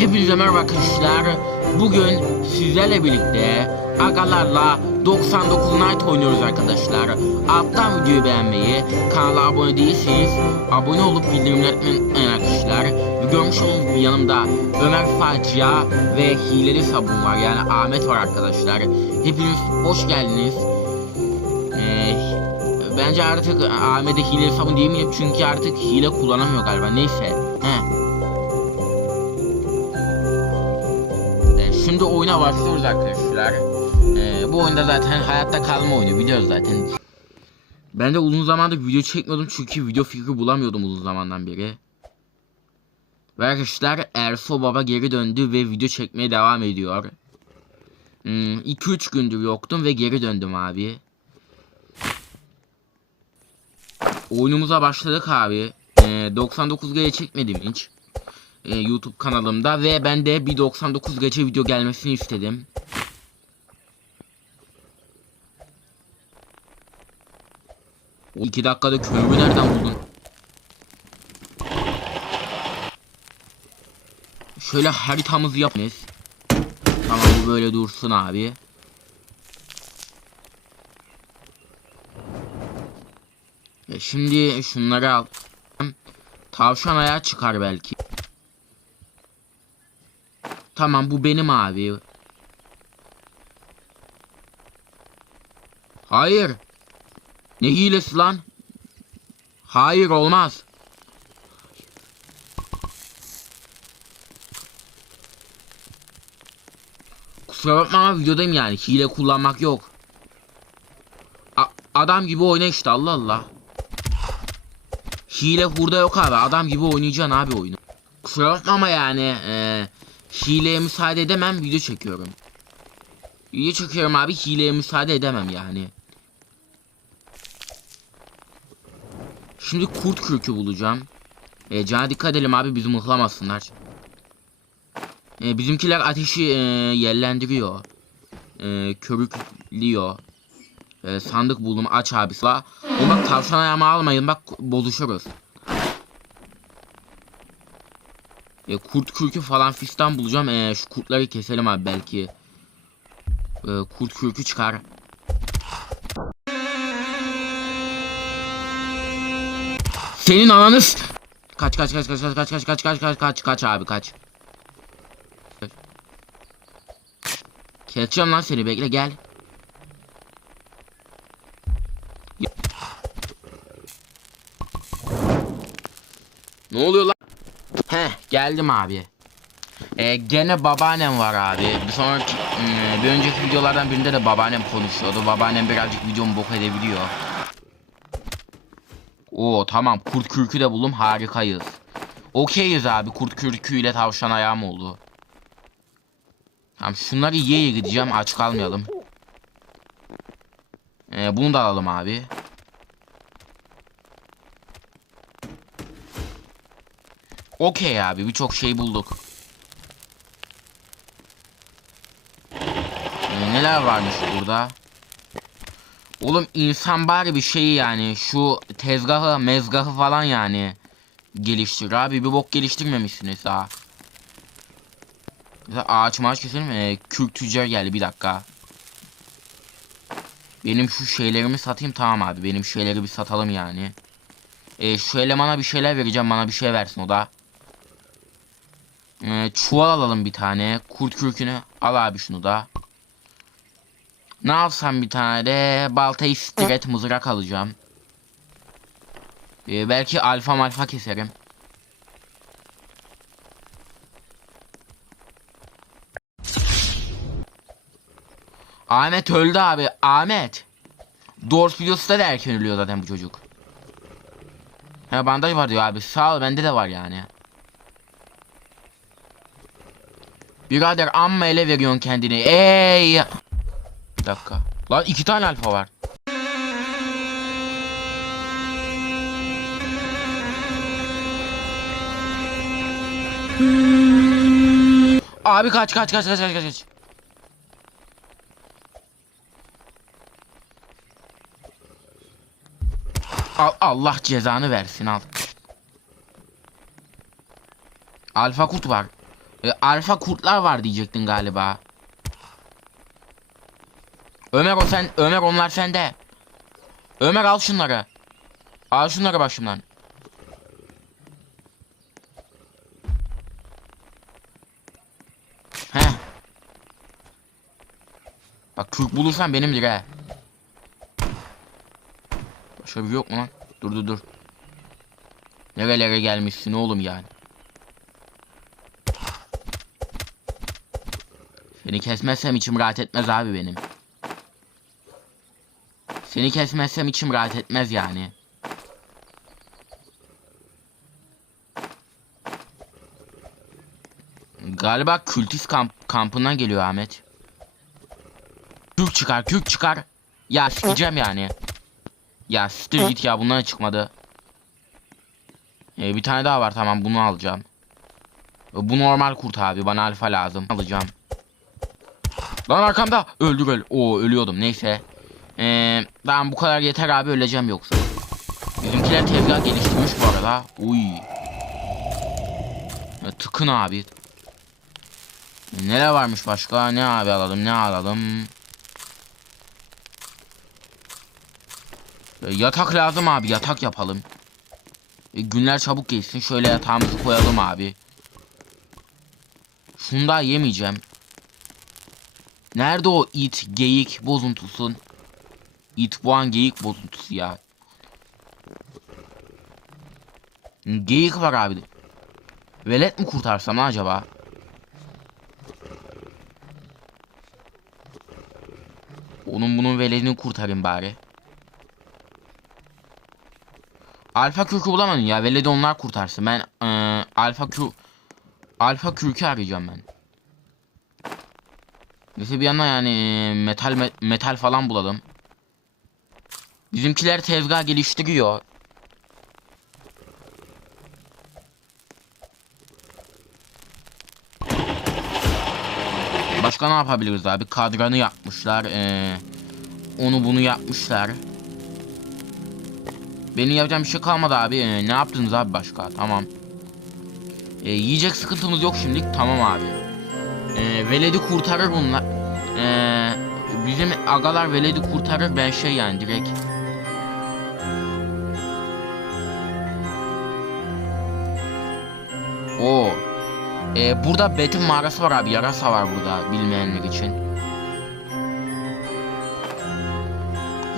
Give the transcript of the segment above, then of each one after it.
Hepinize merhaba arkadaşlar. Bugün sizlerle birlikte agalarla 99 Night oynuyoruz arkadaşlar. Alttan videoyu beğenmeyi, kanala abone değilseniz abone olup bildirimleri açmayı arkadaşlar. Görmüş olduğunuz yanımda Ömer Facia ve Hileli Sabun var yani Ahmet var arkadaşlar. Hepiniz hoş geldiniz. Ee, bence artık Ahmet'e Hileli Sabun diyemeyeyim çünkü artık hile kullanamıyor galiba neyse. He. Şimdi oyuna başlıyoruz arkadaşlar. Ee, bu oyunda zaten hayatta kalma oyunu biliyoruz zaten. Ben de uzun zamandır video çekmiyordum çünkü video fikri bulamıyordum uzun zamandan beri. Ve arkadaşlar Erso Baba geri döndü ve video çekmeye devam ediyor. 2-3 gündür yoktum ve geri döndüm abi. Oyunumuza başladık abi. Ee, 99G'ye çekmedim hiç e, YouTube kanalımda ve ben de bir 99 gece video gelmesini istedim. O 2 dakikada kömürü nereden buldun? Şöyle haritamızı yapınız. Tamam bu böyle dursun abi. E şimdi şunları al. Tavşan ayağı çıkar belki. Tamam bu benim abi. Hayır. Ne hilesi lan? Hayır olmaz. Kusura bakma ama videodayım yani. Hile kullanmak yok. A- adam gibi oyna işte Allah Allah. Hile burada yok abi. Adam gibi oynayacaksın abi oyunu. Kusura bakma ama yani eee hileye müsaade edemem video çekiyorum. Video çekiyorum abi hileye müsaade edemem yani. Şimdi kurt kürkü bulacağım. E, cana dikkat edelim abi bizi mıhlamasınlar. E, bizimkiler ateşi e, yerlendiriyor. E, körüklüyor. E, sandık buldum aç abi sıla. O bak tavşan ayağımı almayın bak bozuşuruz. E, kurt kürkü falan fistan bulacağım. E, şu kurtları keselim abi belki. E, kurt kürkü çıkar. Senin ananız. Kaç kaç kaç kaç kaç kaç kaç kaç kaç kaç kaç kaç abi kaç. Keseceğim lan seni bekle gel. Ne oluyor lan? Heh geldim abi. Ee, gene babaannem var abi. Bir sonraki hmm, bir önceki videolardan birinde de babaannem konuşuyordu. Babaannem birazcık videomu bok edebiliyor. Oo tamam kurt kürkü de buldum harikayız. Okeyiz abi kurt kürküyle tavşan ayağım oldu. Tamam şunları yiye gideceğim aç kalmayalım. Ee, bunu da alalım abi. Okey abi birçok şey bulduk. Ee, neler varmış burada? Oğlum insan bari bir şey yani şu tezgahı mezgahı falan yani geliştir abi bir bok geliştirmemişsiniz ha. Mesela ağaç maaş keselim ee, kürk tüccar geldi bir dakika. Benim şu şeylerimi satayım tamam abi benim şeyleri bir satalım yani. Ee, şu elemana bir şeyler vereceğim bana bir şey versin o da. Ee, çuval alalım bir tane kurt kürkünü al abi şunu da. Ne yapsam bir tane de baltayı stiret mızrak alacağım. Ee, belki alfa malfa keserim. Ahmet öldü abi. Ahmet. Dors videosu da erken ölüyor zaten bu çocuk. Ha bandaj var diyor abi. Sağ ol bende de var yani. Birader amma ele veriyorsun kendini. Ey! Bir dakika. Lan iki tane alfa var. Abi kaç kaç kaç kaç kaç kaç. Al, Allah cezanı versin al. Alfa kurt var. E, alfa kurtlar var diyecektin galiba. Ömer o sen Ömer onlar sende. Ömer al şunları. Al şunları başımdan. Heh. Bak kürk bulursan benimdir he. Başka bir yok mu lan? Dur dur dur. Nerelere gelmişsin oğlum yani. Seni kesmezsem içim rahat etmez abi benim. Seni kesmezsem içim rahat etmez yani. Galiba kültist kamp kampından geliyor Ahmet. Kürk çıkar, kürk çıkar. Ya sikeceğim yani. Ya siktir git ya bundan çıkmadı. Ee, bir tane daha var tamam bunu alacağım. Bu normal kurt abi bana alfa lazım. Alacağım. Lan arkamda. Öldür öl. Oo ölüyordum neyse. Ee, tamam bu kadar yeter abi öleceğim yoksa. Bizimkiler tezgah geliştirmiş bu arada. Uy. Tıkın abi. Neler varmış başka? Ne abi alalım ne alalım? Yatak lazım abi yatak yapalım. E, günler çabuk geçsin şöyle yatağımızı koyalım abi. Şunu da yemeyeceğim. Nerede o it geyik bozuntusun? İt boğan geyik bozuntusu ya. Geyik var abi. Velet mi kurtarsam acaba? Onun bunun veledini kurtarayım bari. Alfa kürkü bulamadın ya. Veledi onlar kurtarsın. Ben eee, alfa kür alfa kürkü arayacağım ben. Neyse bir yandan yani eee, metal me- metal falan bulalım. Bizimkiler tezgah geliştiriyor. Başka ne yapabiliriz abi? Kadranı yapmışlar. Eee onu bunu yapmışlar. Benim yapacağım bir şey kalmadı abi. Ee, ne yaptınız abi başka? Tamam. Ee, yiyecek sıkıntımız yok şimdilik. Tamam abi. Ee, veledi kurtarır bunlar. Bizim agalar veledi kurtarır. Ben şey yani direkt. O. Ee, burada Betin mağarası var abi. Yarasa var burada bilmeyenler için.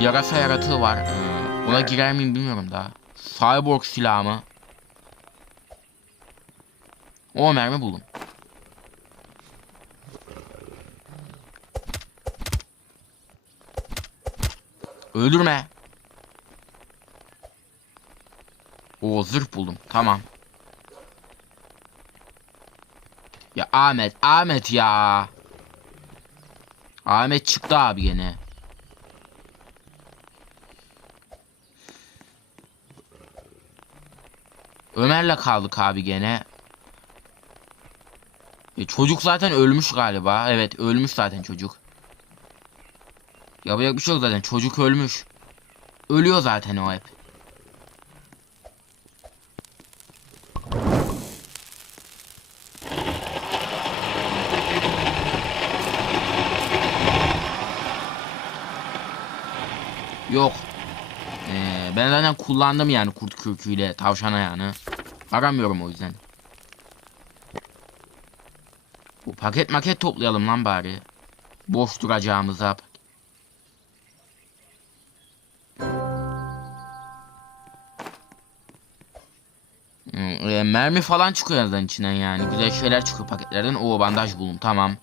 Yarasa yaratığı var. Ee, buna girer miyim bilmiyorum daha. Cyborg silahı mı? O mermi buldum. Öldürme. O zırh buldum. Tamam. Ya Ahmet, Ahmet ya. Ahmet çıktı abi gene. Ömer'le kaldık abi gene. E, çocuk zaten ölmüş galiba. Evet ölmüş zaten çocuk. Yapacak bir şey yok zaten. Çocuk ölmüş. Ölüyor zaten o hep. Yok. Ee, ben zaten kullandım yani kurt kürküyle tavşan ayağını. Aramıyorum o yüzden. Bu paket maket toplayalım lan bari. Boş duracağımıza. Hmm, mermi falan çıkıyor zaten içinden yani. Güzel şeyler çıkıyor paketlerden. O bandaj bulun tamam.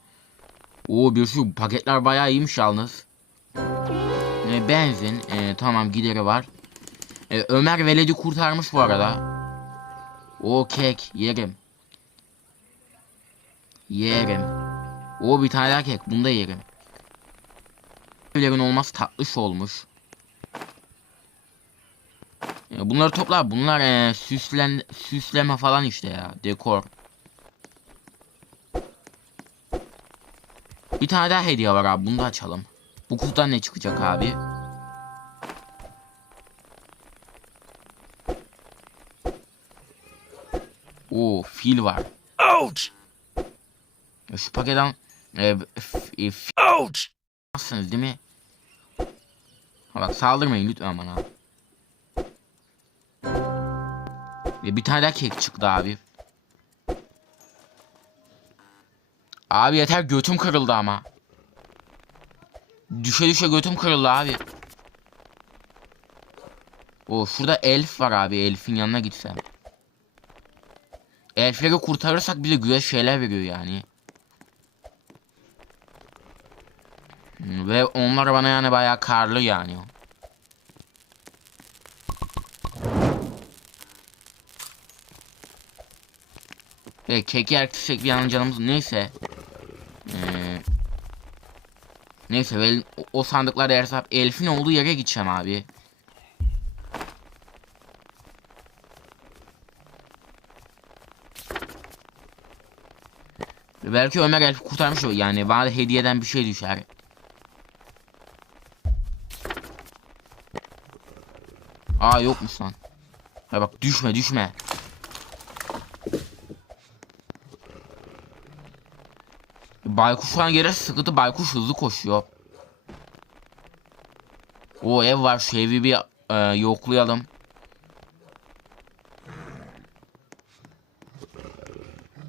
O bir şu paketler bayağı iyiymiş yalnız. E, benzin. E, tamam gideri var. E, Ömer Veled'i kurtarmış bu arada. O kek yerim. Yerim. O bir tane daha kek. Bunu da yerim. Evlerin olması tatlış olmuş. Bunları topla. Bunlar e, süslen süsleme falan işte ya. Dekor. Bir tane daha hediye var abi. Bunu da açalım. Bu kutudan ne çıkacak abi? Oo fil var. Ouch! Ya Şu paketten e, e, Ouch! Nasılsınız değil mi? Ha bak saldırmayın lütfen bana. Ve bir tane daha kek çıktı abi. Abi yeter götüm kırıldı ama. Düşe düşe götüm kırıldı abi. O şurada elf var abi. Elfin yanına gitsem. Elfleri kurtarırsak bize güzel şeyler veriyor yani. Ve onlar bana yani bayağı karlı yani. Ve keki erkek bir yanın canımız neyse. Ee, neyse ve o, o sandıklar eğer sahip Elf'in olduğu yere gideceğim abi. Belki Ömer Elf'i kurtarmış o yani bana hediyeden bir şey düşer. Aa yokmuş lan. Ha bak düşme düşme. Baykuş falan gelirse sıkıntı baykuş hızlı koşuyor. O ev var şu evi bir e, yoklayalım.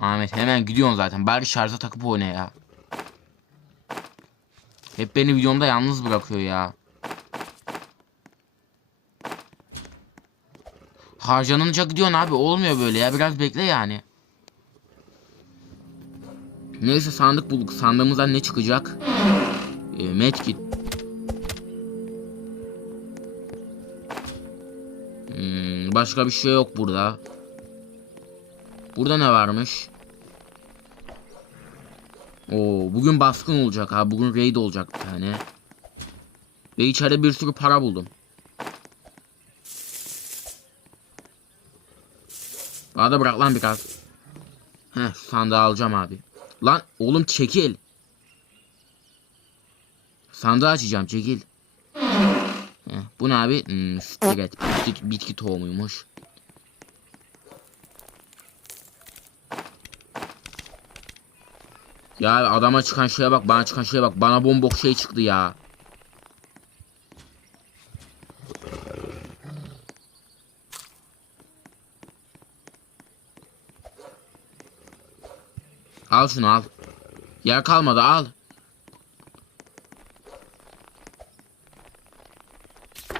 Ahmet hemen gidiyorsun zaten. Bari şarja takıp oyna ya. Hep beni videomda yalnız bırakıyor ya. Harcanınca gidiyorsun abi. Olmuyor böyle ya. Biraz bekle yani. Neyse sandık bulduk. Sandığımızdan ne çıkacak? E, medkit. Hmm, başka bir şey yok burada. Burada ne varmış? Oo, bugün baskın olacak ha. Bugün raid olacak bir tane. Ve içeride bir sürü para buldum. Bana da bırak lan biraz. Heh sandığı alacağım abi. Lan oğlum çekil. Sandığı açacağım çekil. Heh, bu ne abi? Hmm, stiret. Bitki, bitki tohumuymuş. Ya adama çıkan şeye bak bana çıkan şeye bak bana bombok şey çıktı ya. Al şunu al. Yer kalmadı al.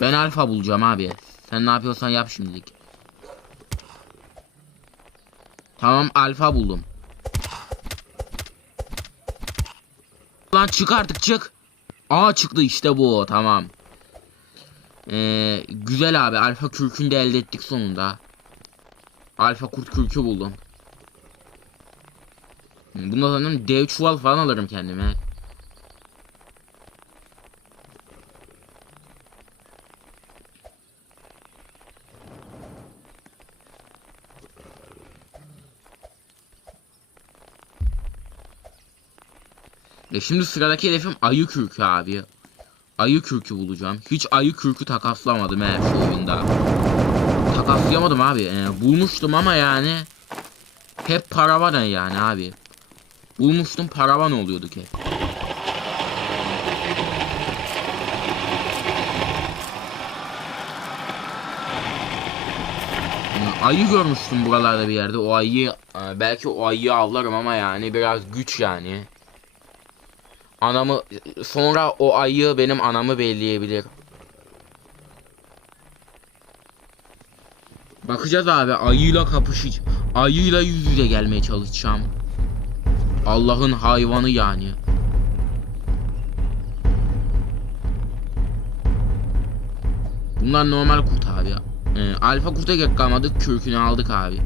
Ben alfa bulacağım abi. Sen ne yapıyorsan yap şimdilik. Tamam alfa buldum. Lan çık artık çık. Aa çıktı işte bu tamam. Ee, güzel abi alfa kürkünü de elde ettik sonunda. Alfa kurt kürkü buldum. Bundan sanırım dev çuval falan alırım kendime. E şimdi sıradaki hedefim ayı kürkü abi. Ayı kürkü bulacağım. Hiç ayı kürkü takaslamadım he şu oyunda. Takaslayamadım abi. E, bulmuştum ama yani hep paravan yani abi. Bulmuştum paravan oluyorduk hep. Ayı görmüştüm buralarda bir yerde. O ayıyı e, belki o ayıyı avlarım ama yani biraz güç yani. Anamı sonra o ayı benim anamı belleyebilir. Bakacağız abi ayıyla kapışacağım. Ayıyla yüz yüze gelmeye çalışacağım. Allah'ın hayvanı yani. Bunlar normal kurt abi. Ee, alfa kurta gerek kalmadı. Kürkünü aldık abi.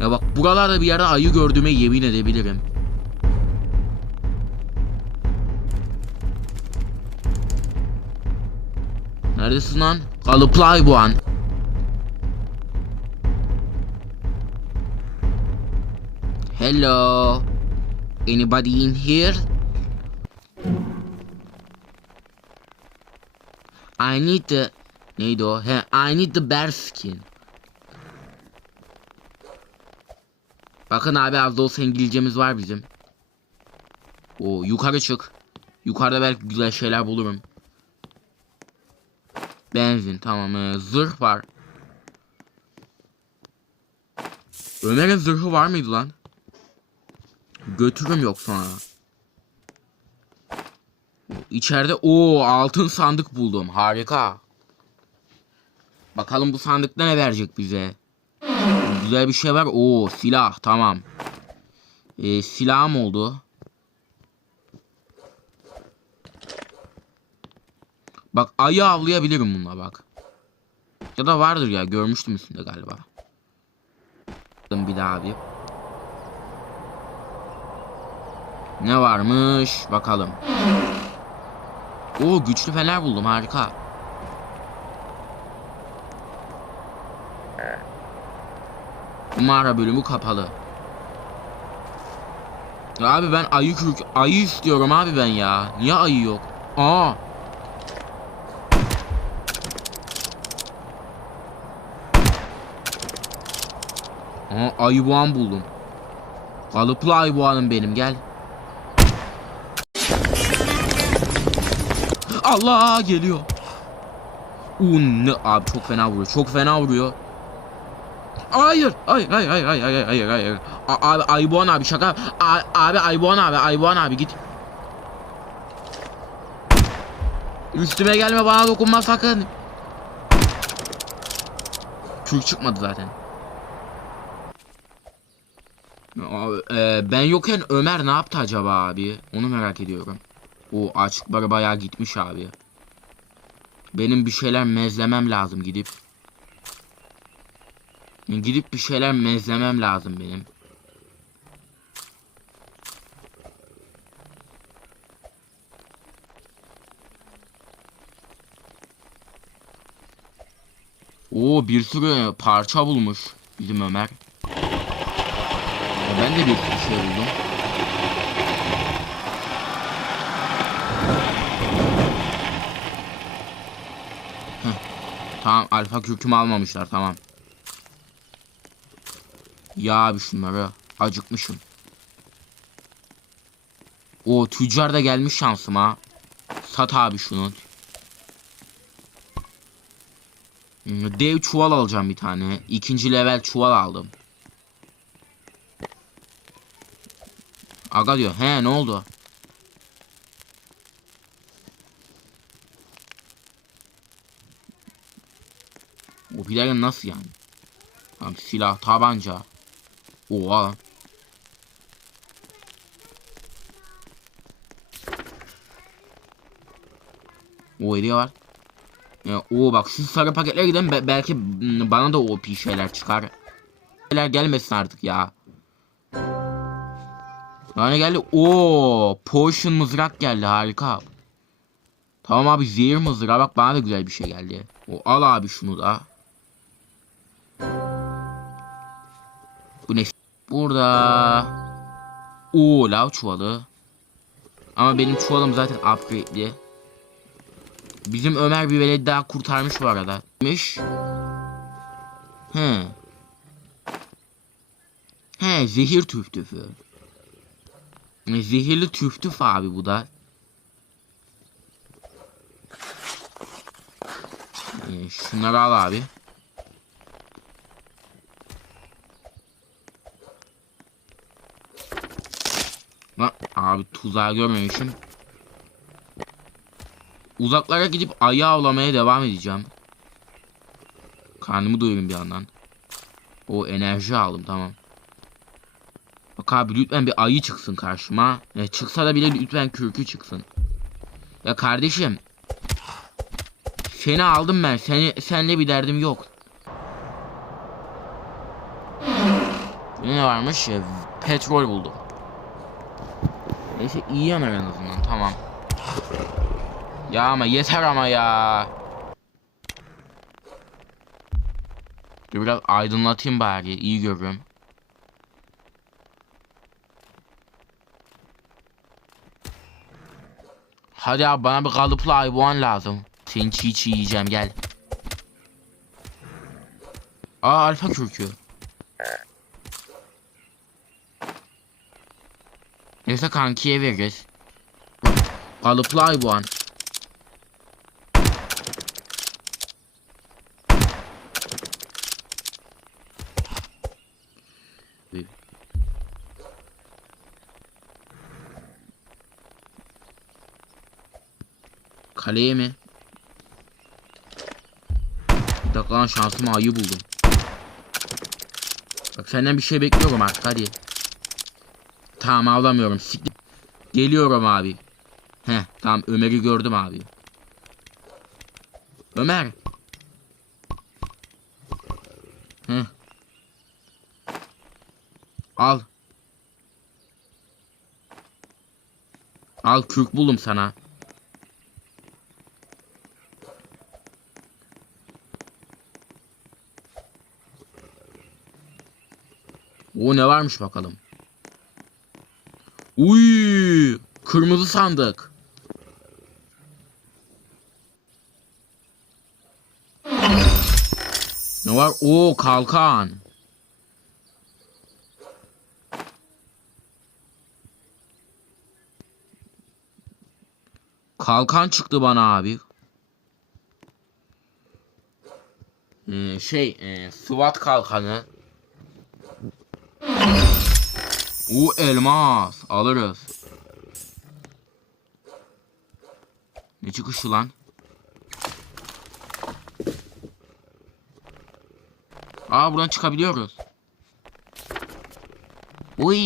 Ya bak buralarda bir yerde ayı gördüğüme yemin edebilirim. Neredesin lan? Kalıplı hayvan. Hello. Anybody in here? I need the... Neydi o? He, I need the bear skin. Bakın abi az da olsa İngilizcemiz var bizim. O yukarı çık. Yukarıda belki güzel şeyler bulurum. Benzin tamam. Ee, zırh var. Ömer'in zırhı var mıydı lan? Götürüm yok sonra. İçeride o altın sandık buldum. Harika. Bakalım bu sandıkta ne verecek bize. Güzel bir şey var. Oo silah tamam. Ee, silahım oldu. Bak ayı avlayabilirim bununla bak. Ya da vardır ya görmüştüm üstünde galiba. Bir daha bir. Ne varmış bakalım. Oo güçlü fener buldum harika. Mağara bölümü kapalı. Abi ben ayı kürk ayı istiyorum abi ben ya. Niye ayı yok? Aa. Aa ayı boğan buldum. Kalıplı ayı boğanım benim gel. Allah geliyor. Un abi çok fena vuruyor. Çok fena vuruyor. Hayır. Hayır hayır hayır hayır hayır hayır hayır. Abi Ayboğan abi şaka. A- abi Ayboğan abi Ayboğan abi git. Üstüme gelme bana dokunma sakın. Kürk çıkmadı zaten. Abi, e, ben yokken Ömer ne yaptı acaba abi? Onu merak ediyorum. O açıkları bayağı gitmiş abi. Benim bir şeyler mezlemem lazım gidip. Gidip bir şeyler mezlemem lazım benim. Oo bir sürü parça bulmuş bizim Ömer. Ben de bir sürü şey buldum. Tamam alfa kürkümü almamışlar tamam. Ya abi şunları acıkmışım. O tüccar da gelmiş şansıma. Sat abi şunu. Dev çuval alacağım bir tane. İkinci level çuval aldım. Aga diyor. He ne oldu? O bilerin nasıl yani? Tamam silah, tabanca. Oha. O hediye var. Ya, o bak şu sarı paketlere gidelim Be- belki mm, bana da OP şeyler çıkar. Şeyler gelmesin artık ya. Yani geldi. O potion mızrak geldi harika. Tamam abi zehir mızrağı bak bana da güzel bir şey geldi. O al abi şunu da. Burada. Oo lav çuvalı. Ama benim çuvalım zaten upgrade'li. Bizim Ömer bir veledi daha kurtarmış bu arada. Miş. He. He zehir tüftüfü. Zehirli tüftüf abi bu da. E, şunları al abi. Abi tuzağı görmemişim. Uzaklara gidip ayı avlamaya devam edeceğim. Karnımı doyurayım bir yandan. O enerji aldım tamam. Bak abi lütfen bir ayı çıksın karşıma. Ya çıksa da bile lütfen kürkü çıksın. Ya kardeşim. Seni aldım ben. Seni senle bir derdim yok. Ne varmış? Petrol buldum. Neyse iyi yanar en azından tamam. Ya ama yeter ama ya. Dur biraz aydınlatayım bari iyi görürüm. Hadi abi bana bir kalıplı ayboğan lazım. Seni çiğ çiğ yiyeceğim gel. Aa alfa kürkü. Neyse kankiye veririz. Kalıplı hayvan. Kaleye mi? Bir dakika lan şansıma ayı buldum. Bak senden bir şey bekliyorum artık hadi. Tamam avlamıyorum. Siktir. Geliyorum abi. Heh tamam Ömer'i gördüm abi. Ömer. Heh. Al. Al kürk buldum sana. O ne varmış bakalım. Uy, kırmızı sandık. Ne var? O kalkan. Kalkan çıktı bana abi. Ee, şey, e, SWAT kalkanı. O elmas alırız. Ne çıkışı lan? Aa buradan çıkabiliyoruz. Oy.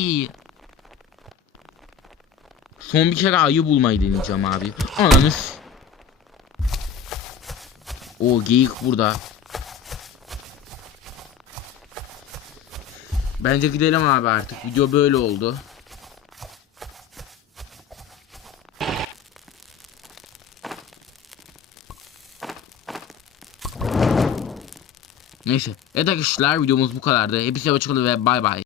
Son bir kere ayı bulmayı deneyeceğim abi. Ananız. O geyik burada. Bence gidelim abi artık. Video böyle oldu. Neyse. Evet arkadaşlar videomuz bu kadardı. Hepinize hoşçakalın ve bay bay.